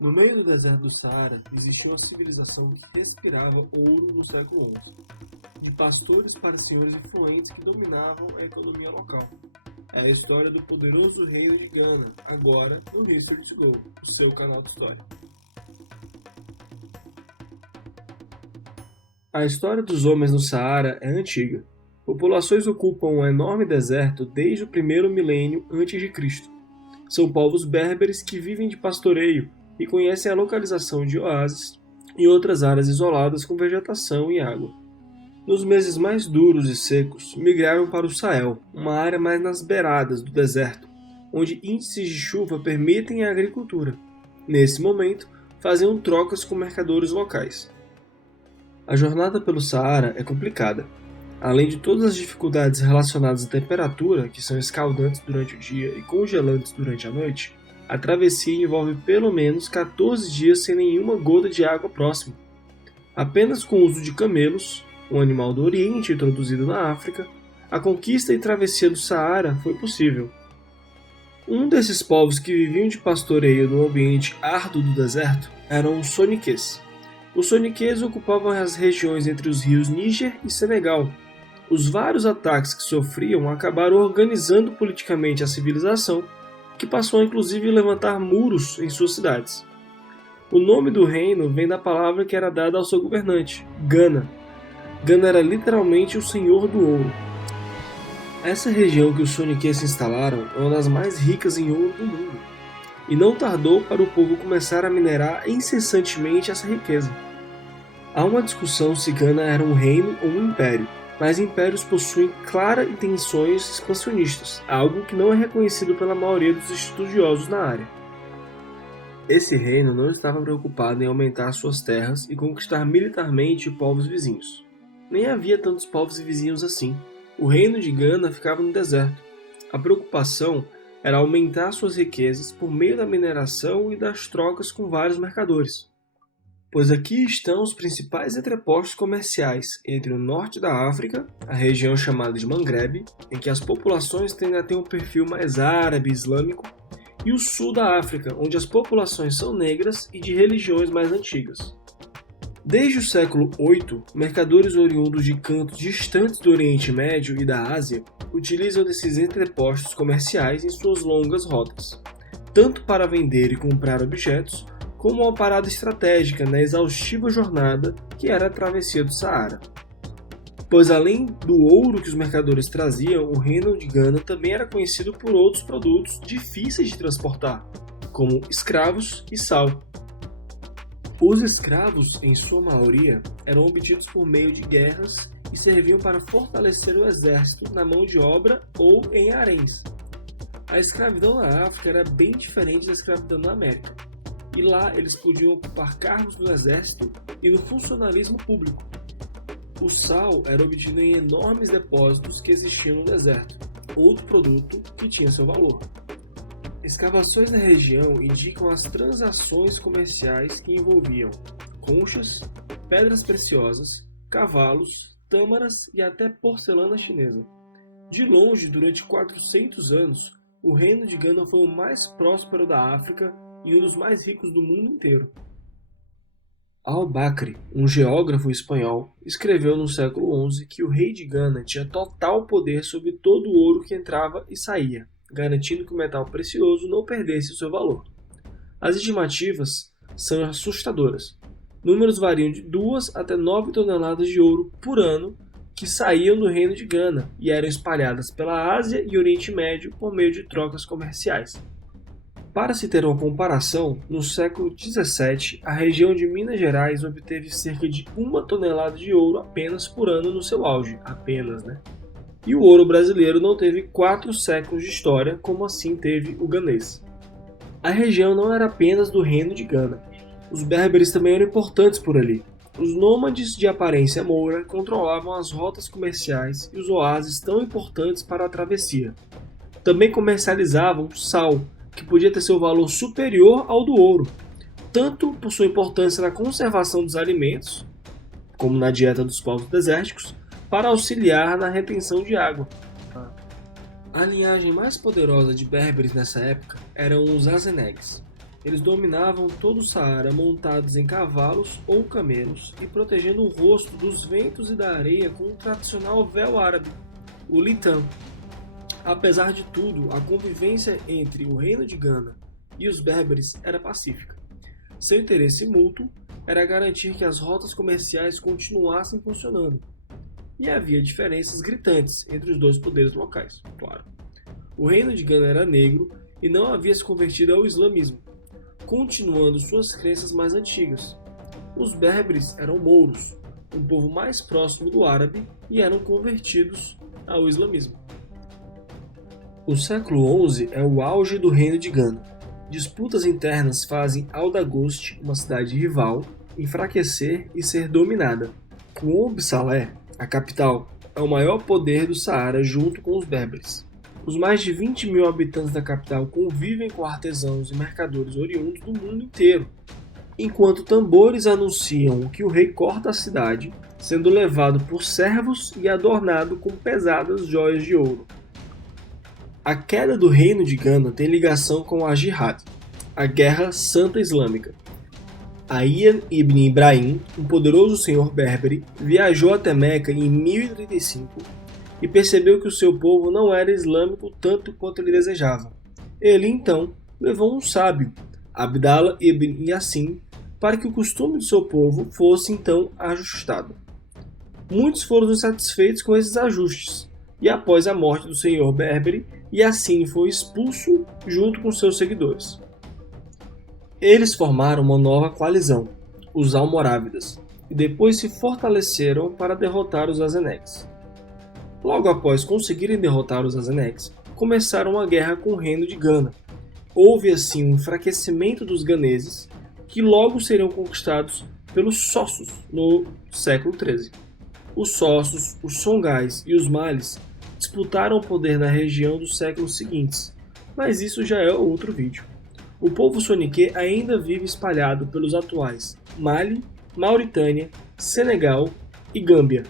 No meio do deserto do Saara, existia uma civilização que respirava ouro no século XI, de pastores para senhores influentes que dominavam a economia local. É a história do poderoso reino de Gana, agora no History to Go, o seu canal de história. A história dos homens no Saara é antiga. Populações ocupam um enorme deserto desde o primeiro milênio antes de Cristo. São povos berberes que vivem de pastoreio e conhecem a localização de oásis e outras áreas isoladas com vegetação e água. Nos meses mais duros e secos, migraram para o Sahel, uma área mais nas beiradas do deserto, onde índices de chuva permitem a agricultura. Nesse momento, faziam trocas com mercadores locais. A jornada pelo Saara é complicada. Além de todas as dificuldades relacionadas à temperatura, que são escaldantes durante o dia e congelantes durante a noite, a travessia envolve pelo menos 14 dias sem nenhuma gota de água próxima. Apenas com o uso de camelos, um animal do Oriente introduzido na África, a conquista e travessia do Saara foi possível. Um desses povos que viviam de pastoreio no ambiente árduo do deserto eram os Soniquês. Os Soniquês ocupavam as regiões entre os rios Níger e Senegal. Os vários ataques que sofriam acabaram organizando politicamente a civilização, que passou a inclusive levantar muros em suas cidades. O nome do reino vem da palavra que era dada ao seu governante, Gana. Gana era literalmente o Senhor do Ouro. Essa região que os Soniquês se instalaram é uma das mais ricas em ouro do mundo, e não tardou para o povo começar a minerar incessantemente essa riqueza. Há uma discussão se Gana era um reino ou um império, mas impérios possuem claras intenções expansionistas, algo que não é reconhecido pela maioria dos estudiosos na área. Esse reino não estava preocupado em aumentar suas terras e conquistar militarmente povos vizinhos. Nem havia tantos povos vizinhos assim. O reino de Gana ficava no deserto. A preocupação era aumentar suas riquezas por meio da mineração e das trocas com vários mercadores. Pois aqui estão os principais entrepostos comerciais entre o norte da África, a região chamada de Mangrebe, em que as populações tendem a ter um perfil mais árabe e islâmico, e o sul da África, onde as populações são negras e de religiões mais antigas. Desde o século VIII, mercadores oriundos de cantos distantes do Oriente Médio e da Ásia utilizam desses entrepostos comerciais em suas longas rotas, tanto para vender e comprar objetos, como uma parada estratégica na exaustiva jornada que era a travessia do Saara. Pois além do ouro que os mercadores traziam, o reino de Gana também era conhecido por outros produtos difíceis de transportar, como escravos e sal. Os escravos, em sua maioria, eram obtidos por meio de guerras e serviam para fortalecer o exército na mão de obra ou em haréns. A escravidão na África era bem diferente da escravidão na América, e lá eles podiam ocupar cargos no exército e no funcionalismo público. O sal era obtido em enormes depósitos que existiam no deserto, outro produto que tinha seu valor. Escavações na região indicam as transações comerciais que envolviam conchas, pedras preciosas, cavalos, tâmaras e até porcelana chinesa. De longe, durante 400 anos, o reino de Gana foi o mais próspero da África e um dos mais ricos do mundo inteiro. Al-Bakri, um geógrafo espanhol, escreveu no século XI que o rei de Gana tinha total poder sobre todo o ouro que entrava e saía, garantindo que o metal precioso não perdesse o seu valor. As estimativas são assustadoras. Números variam de 2 até 9 toneladas de ouro por ano que saíam do reino de Gana e eram espalhadas pela Ásia e Oriente Médio por meio de trocas comerciais. Para se ter uma comparação, no século XVII, a região de Minas Gerais obteve cerca de 1 tonelada de ouro apenas por ano no seu auge, E o ouro brasileiro não teve 4 séculos de história, como assim teve o ganês. A região não era apenas do reino de Gana. Os berberes também eram importantes por ali. Os nômades de aparência moura controlavam as rotas comerciais e os oásis tão importantes para a travessia. Também comercializavam sal, que podia ter seu valor superior ao do ouro, tanto por sua importância na conservação dos alimentos, como na dieta dos povos desérticos, para auxiliar na retenção de água. A linhagem mais poderosa de berberes nessa época eram os Azenegues. Eles dominavam todo o Saara montados em cavalos ou camelos e protegendo o rosto dos ventos e da areia com o tradicional véu árabe, o litan. Apesar de tudo, a convivência entre o reino de Gana e os berberes era pacífica. Seu interesse mútuo era garantir que as rotas comerciais continuassem funcionando. E havia diferenças gritantes entre os dois poderes locais, claro. O reino de Gana era negro e não havia se convertido ao islamismo, continuando suas crenças mais antigas. Os berberes eram mouros, um povo mais próximo do árabe, e eram convertidos ao islamismo. O século XI é o auge do reino de Gana. Disputas internas fazem Aldagoste, uma cidade rival, enfraquecer e ser dominada. Quob Saleh, a capital, é o maior poder do Saara junto com os berberes. Os mais de 20 mil habitantes da capital convivem com artesãos e mercadores oriundos do mundo inteiro, enquanto tambores anunciam que o rei corta a cidade, sendo levado por servos e adornado com pesadas joias de ouro. A queda do reino de Gana tem ligação com a Jihad, a Guerra Santa Islâmica. Ayyan ibn Ibrahim, um poderoso senhor berbere, viajou até Meca em 1035 e percebeu que o seu povo não era islâmico tanto quanto ele desejava. Ele, então, levou um sábio, Abdallah ibn Yassin, para que o costume do seu povo fosse, então, ajustado. Muitos foram insatisfeitos com esses ajustes, e após a morte do senhor berbere, Yassin foi expulso junto com seus seguidores. Eles formaram uma nova coalizão, os Almorávidas, e depois se fortaleceram para derrotar os Azeneques. Logo após conseguirem derrotar os Azeneques, começaram uma guerra com o reino de Gana. Houve assim um enfraquecimento dos ganeses, que logo seriam conquistados pelos Sossos no século XIII. Os Sossos, os Songais e os Males disputaram o poder na região dos séculos seguintes, mas isso já é outro vídeo. O povo soniquê ainda vive espalhado pelos atuais Mali, Mauritânia, Senegal e Gâmbia.